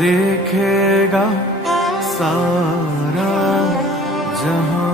देखेगा सारा जहां।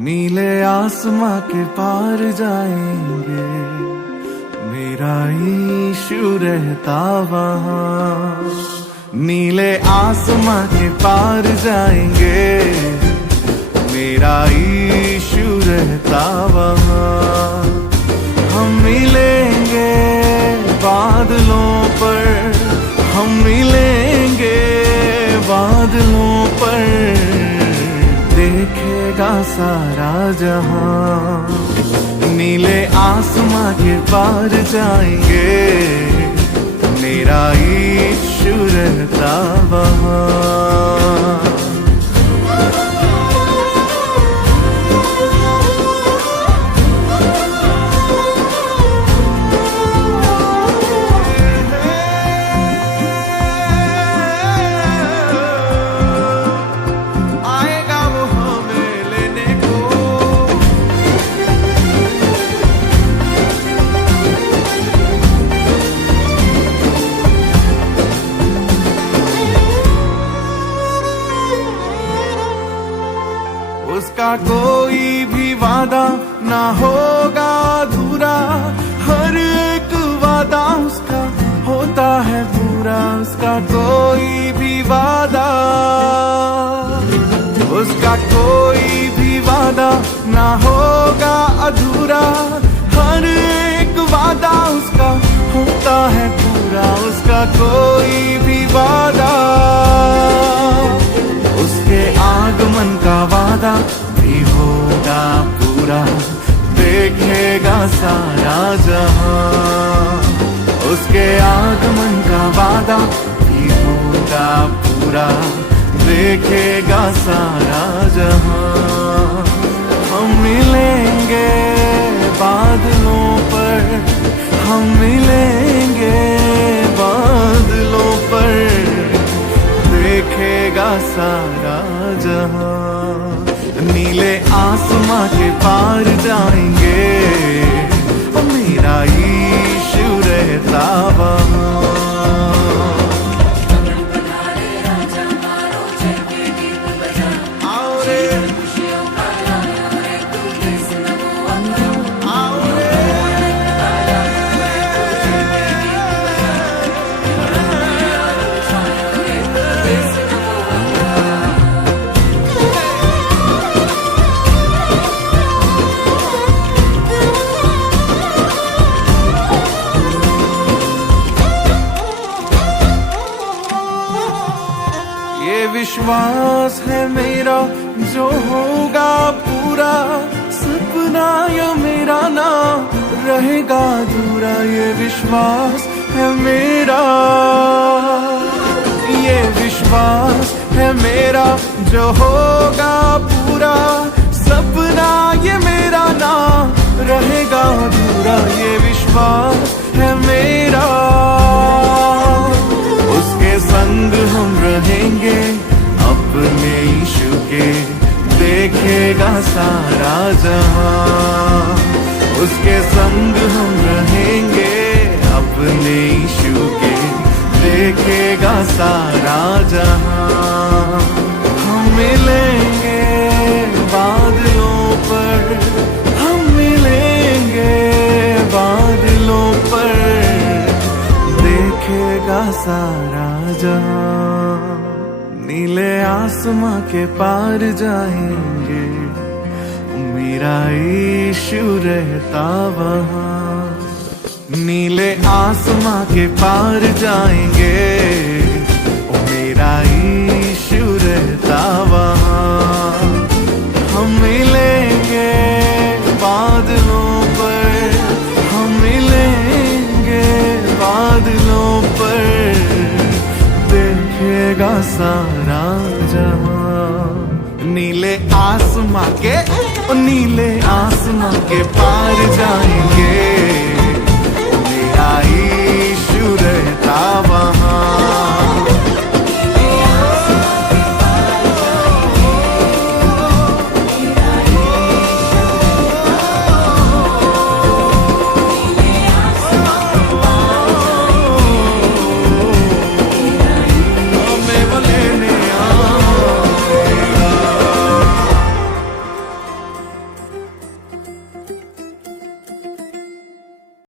नीले आसमां के पार जाएंगे, मेरा ईशु रहता वहां। नीले आसमां के पार जाएंगे, मेरा ईशु रहता वहां। हम मिलेंगे बादलों पर, हम मिलेंगे बादलों पर, देखेगा सारा जहां। नीले आसमां के पार जाएंगे, मेरा ईशु रहता वहां। उसका कोई भी वादा ना होगा अधूरा, हर एक वादा उसका होता है पूरा। उसका कोई भी वादा, उसका कोई भी वादा ना होगा अधूरा, हर एक वादा उसका होता है पूरा। उसका कोई भी वादा, उसके आगमन का वादा भी होगा पूरा, देखेगा सारा जहां। उसके आगमन का वादा भी होगा पूरा, देखेगा सारा जहां। हम मिलेंगे बादलों पर, हम मिलेंगे बादलों पर, देखेगा सारा जहां। नीले आसमां के पार जाएंगे, मेरा ईशु रहता वहां। विश्वास है मेरा जो होगा पूरा, सपना ये मेरा ना रहेगा अधूरा। ये विश्वास है मेरा, ये विश्वास है मेरा जो होगा पूरा, सपना ये मेरा ना रहेगा अधूरा। ये विश्वास है मेरा, उसके संग हम रहेंगे अपने यीशु के, देखेगा सारा जहां। उसके संग हम रहेंगे अपने यीशु के, देखेगा सारा जहां। हम मिलेंगे बादलों पर, हम मिलेंगे बादलों पर, देखेगा सारा जहां। नीले आसमां के पार जाएंगे, मेरा यीशु रहता वहां। नीले आसमां के पार जाएंगे, मेरा यीशु रहता वहां। हम मिलेंगे बादलों पर, हम मिलेंगे बादलों पर, देखेगा सारा जहां। नीले आसमां के नीले आसमां के पार जाएंगे मेरा ईशु रहता